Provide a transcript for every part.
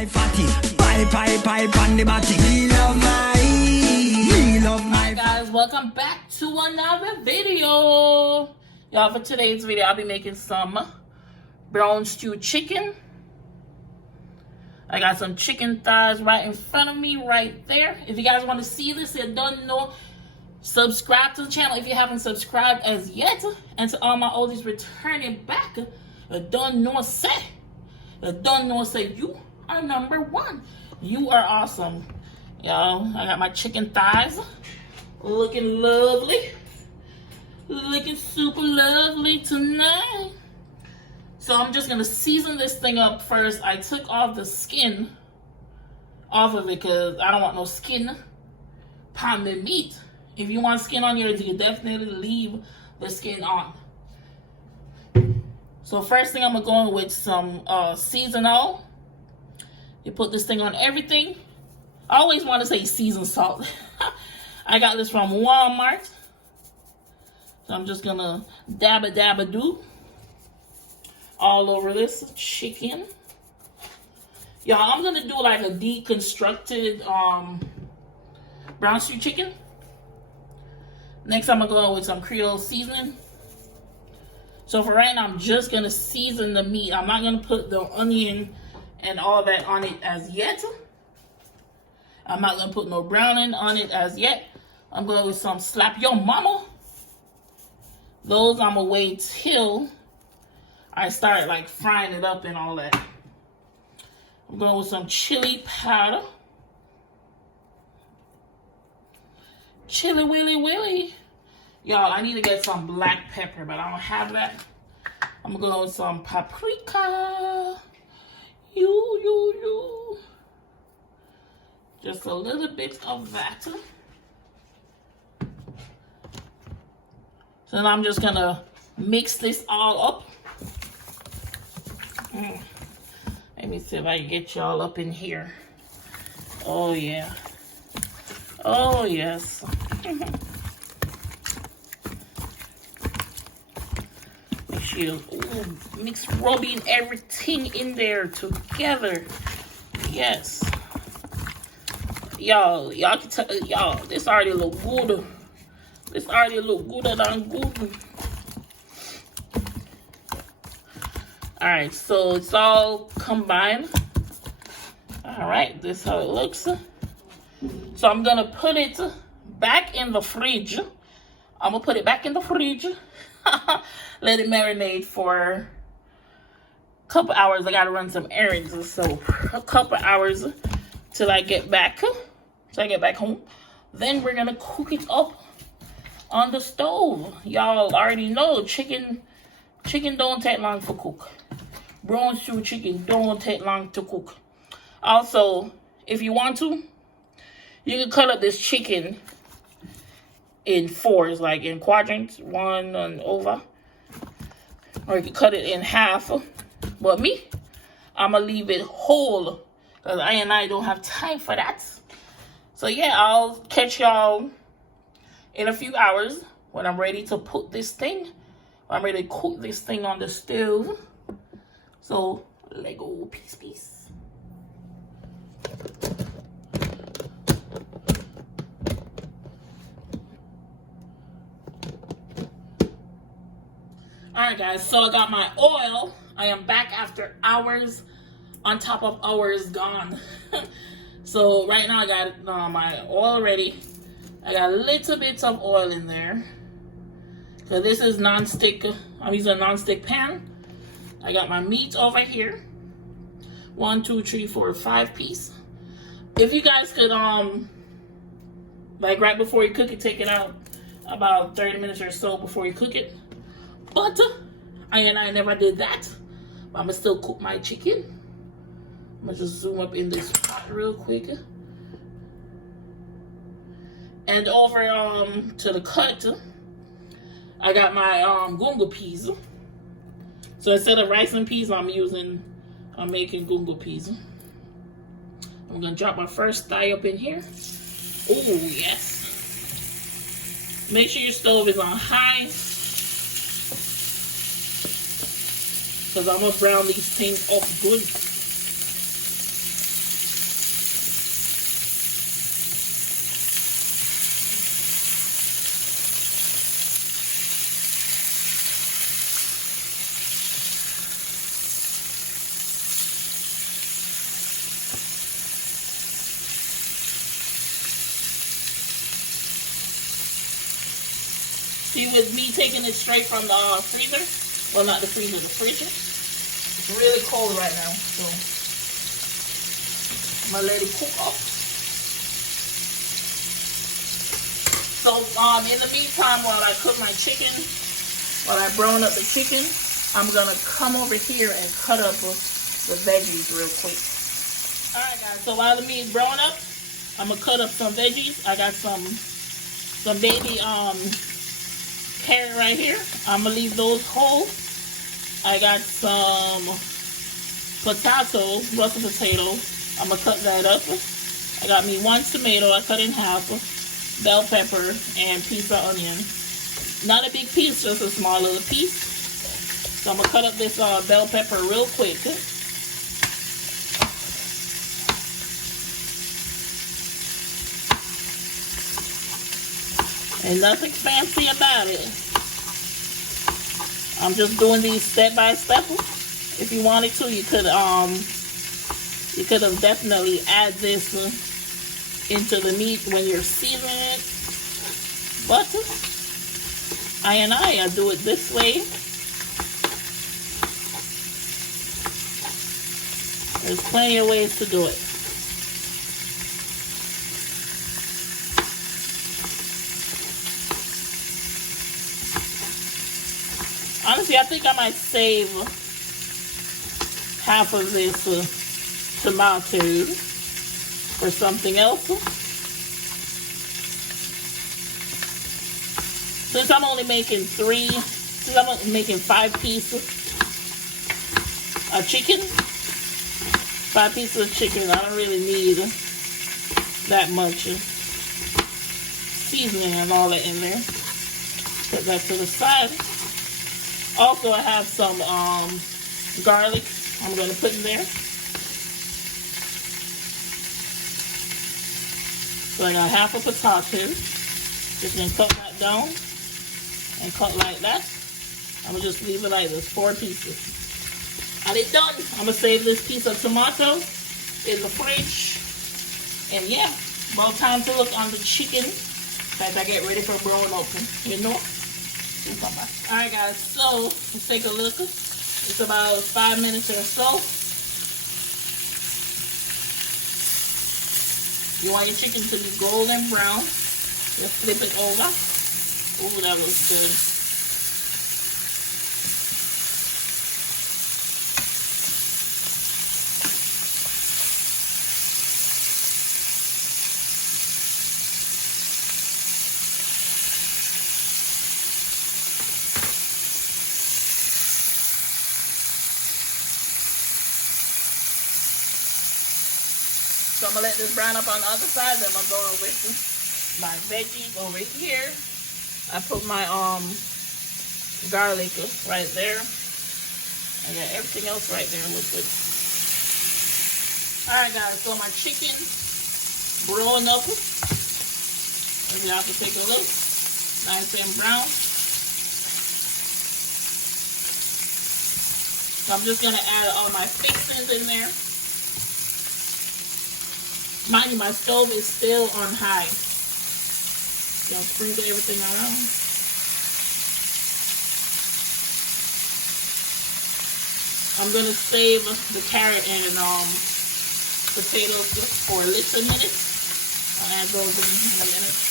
my fatty. Pipe on the body. Me love my. Hi guys, welcome back to another video. Y'all, for today's video, I'll be making some brown stew chicken. I got some chicken thighs right in front of me right there. If you guys want to see this and don't know, subscribe to the channel if you haven't subscribed as yet. And to all my oldies returning back, don't know say you are number one. You are awesome. Y'all, I got my chicken thighs looking lovely. Looking super lovely tonight. So I'm just gonna season this thing up first. I took off the skin off of it because I don't want no skin on the meat. If you want skin on yours, you can definitely leave the skin on. So first thing I'm gonna go in with some seasonal. You put this thing on everything. I always want to say seasoned salt. I got this from Walmart. So I'm just gonna dab-a-dab-a-do all over this chicken. Y'all, I'm gonna do like a deconstructed brown stew chicken. Next, I'm gonna go in with some Creole seasoning. So for right now, I'm just gonna season the meat. I'm not gonna put the onion and all that on it as yet. I'm not gonna put no browning on it as yet. I'm going with some slap your mama. Those I'm gonna wait till I start like frying it up and all that. I'm going with some chili powder. Chili willy willy. Y'all, I need to get some black pepper, but I don't have that. I'm gonna go with some paprika. You. Just a little bit of that. So then I'm just gonna mix this all up. Let me see if I can get y'all up in here. Oh yeah. Oh yes. Make sure you mix rubbing everything in there together. Yes. Y'all can tell, y'all, this already look good. This already look gooder than good. Alright, so it's all combined. Alright, this is how it looks. So I'm gonna put it back in the fridge. I'm gonna put it back in the fridge. Let it marinate for a couple hours. I gotta run some errands, so a couple hours till I get back. Till I get back home. Then we're gonna cook it up on the stove. Y'all already know chicken don't take long to cook. Brown stew chicken don't take long to cook. Also, if you want to, you can cut up this chicken in fours, like in quadrants, 1 and over. Or you can cut it in half. But me, I'm gonna leave it whole because I don't have time for that. So yeah, I'll catch y'all in a few hours when I'm ready to put this thing. I'm ready to cook this thing on the stove. So let go, peace. Alright guys, so I got my oil. I am back after hours on top of hours gone. So right now I got my oil ready. I got a little bit of oil in there. So this is non-stick. I'm using a non-stick pan. I got my meat over here. 1, 2, 3, 4, 5 piece. If you guys could like right before you cook it, take it out about 30 minutes or so before you cook it. But I never did that. But I'm gonna still cook my chicken. I'm gonna just zoom up in this pot real quick. And over to the cut, I got my gungo peas. So instead of rice and peas, I'm making gungo peas. I'm gonna drop my first thigh up in here. Oh yes. Make sure your stove is on high, because I'm gonna brown these things off good. See, with me taking it straight from the freezer, well, not the freezer, the fridge. It's really cold right now, so I'm gonna let it cook up. So, in the meantime, while I cook my chicken, while I brown up the chicken, I'm gonna come over here and cut up the veggies real quick. All right, guys. So while the meat brown up, I'm gonna cut up some veggies. I got some baby carrot right here. I'm gonna leave those whole. I got some potato, russet potato. I'm gonna cut that up. I got me 1 tomato. I cut in half. Bell pepper and piece of onion. Not a big piece, just a small little piece. So I'm gonna cut up this bell pepper real quick. And nothing fancy about it. I'm just doing these step by step. If you wanted to, you could have definitely add this into the meat when you're seasoning it. But I do it this way. There's plenty of ways to do it. Honestly, I think I might save half of this tomato for something else. Since I'm only making 5 pieces of chicken, 5 pieces of chicken, I don't really need that much seasoning and all that in there. Put that to the side. Also, I have some garlic I'm going to put in there. So I got half a potato. Just going to cut that down and cut like that. I'm going to just leave it like this, 4 pieces. And it's done. I'm going to save this piece of tomato in the fridge. And yeah, about time to look on the chicken as I get ready for brown open, you know. Alright guys, so let's take a look. It's about 5 minutes or so. You want your chicken to be golden brown. Just flip it over. Ooh, that looks good. So I'm going to let this brown up on the other side. Then I'm going with my veggies over here. I put my garlic right there. I got everything else right there. Looks good. Alright guys, so my chicken brown up. As you have to take a look. Nice and brown. So I'm just going to add all my fixings in there. Mind you, my stove is still on high. So I'll sprinkle everything around. I'm going to save the carrot and potatoes for a little minute. I'll add those in a minute.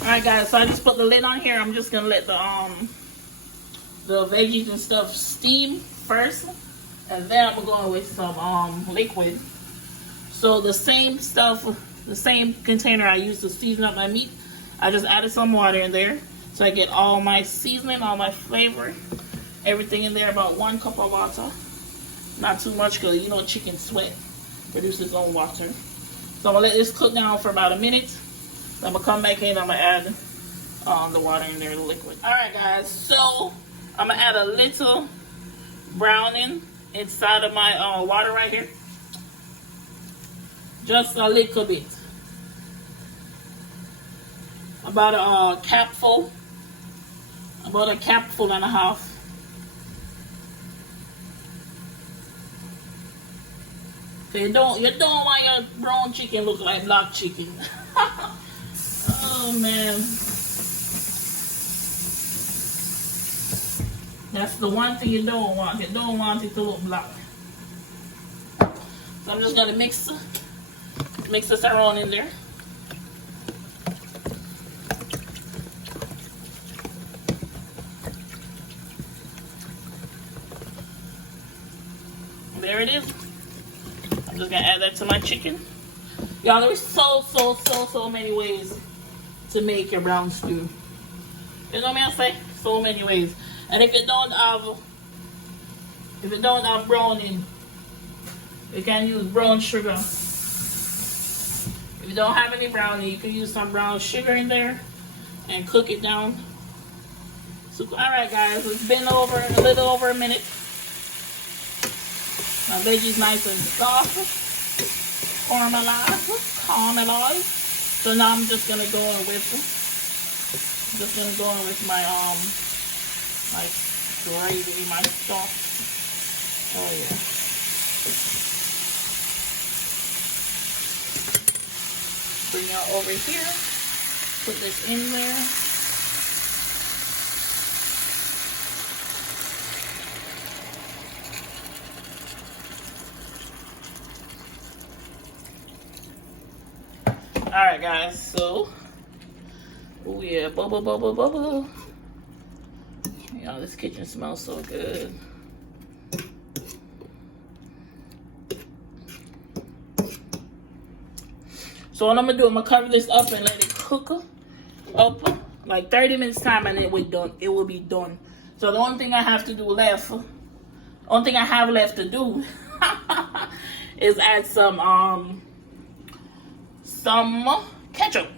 Alright guys, so I just put the lid on here. I'm just gonna let the veggies and stuff steam first, and then I'm going with some liquid. So the same stuff, the same container I used to season up my meat, I just added some water in there so I get all my seasoning, all my flavor, everything in there. About 1 cup of water, not too much because you know chicken sweat produces its own water. So I'm gonna let this cook down for about a minute. I'm gonna come back in. I'm gonna add the water in there, the liquid. All right, guys. So I'm gonna add a little browning inside of my water right here. Just a little bit. About a capful. About a capful and a half. So you don't want your brown chicken look like black chicken. Oh man. That's the one thing you don't want. You don't want it to look black. So I'm just gonna mix this around in there. There it is. I'm just gonna add that to my chicken. Y'all, there's so many ways to make your brown stew. You know what I say? So many ways. And if you don't have browning, you can use brown sugar. If you don't have any brownie, you can use some brown sugar in there and cook it down. So, alright guys, it's been a little over a minute. My veggies nice and soft, caramelized. So now I'm just gonna go in with my my gravy, my sauce. Oh yeah. Bring it over here. Put this in there. Alright guys, so oh yeah, bubble. Y'all, this kitchen smells so good. So what I'm gonna do, I'm gonna cover this up and let it cook up like 30 minutes time, and it will be done. So the only thing I have left to do is add some ketchup.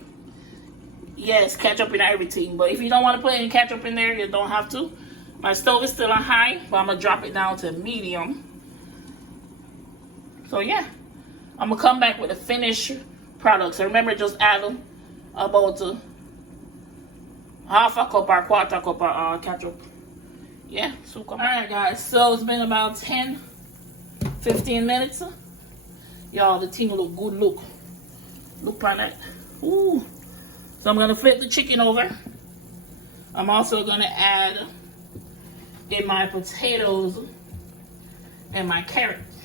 Yes, ketchup and everything. But if you don't want to put any ketchup in there, you don't have to. My stove is still on high, but I'm gonna drop it down to medium. So yeah, I'm gonna come back with the finished product. So remember, just add about half a cup or quarter cup of ketchup. Yeah, so come. Alright guys, so it's been about 10-15 minutes. Y'all, the thing look good. Look at that. Ooh. So I'm gonna flip the chicken over. I'm also gonna add in my potatoes and my carrots.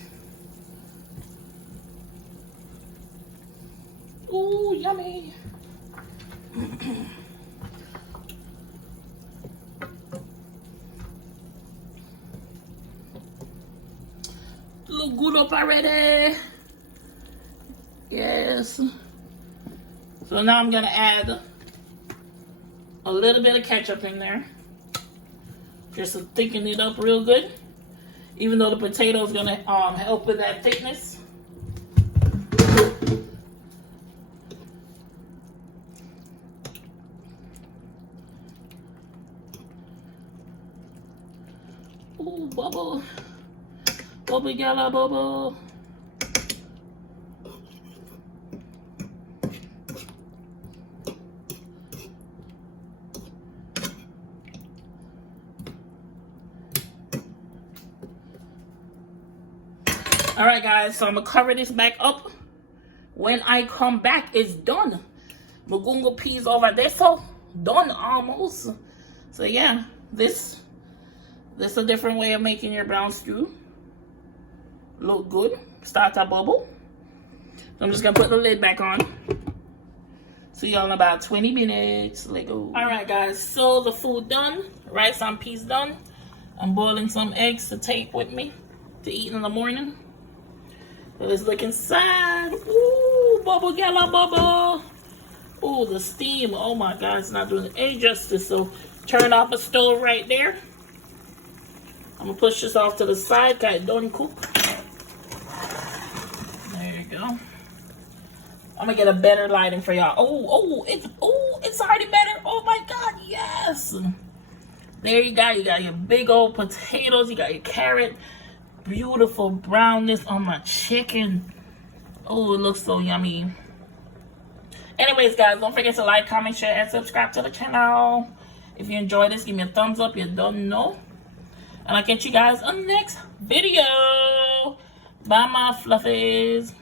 Ooh, yummy. Look good up already. Yes. So now I'm gonna add a little bit of ketchup in there, just to thicken it up real good. Even though the potato is gonna help with that thickness. Ooh, bubble, yellow bubble. Alright guys, so I'm gonna cover this back up. When I come back, it's done. Mugungo peas over there, so done almost. So yeah, this is a different way of making your brown stew. Look good. Start a bubble. So I'm just gonna put the lid back on. See y'all in about 20 minutes. Let go. Alright guys, so the food done. Rice and peas done. I'm boiling some eggs to take with me to eat in the morning. Let's look inside. Ooh, bubble, yellow bubble. Ooh, the steam. Oh my God, it's not doing any justice. So turn off the stove right there. I'm gonna push this off to the side, cause it don't cook. There you go. I'm gonna get a better lighting for y'all. It's already better. Oh my God, yes. There you got your big old potatoes. You got your carrot. Beautiful brownness on my chicken. Oh, it looks so yummy. Anyways, guys, don't forget to like, comment, share, and subscribe to the channel. If you enjoyed this, give me a thumbs up. You don't know. And I'll catch you guys on the next video. Bye, my fluffies.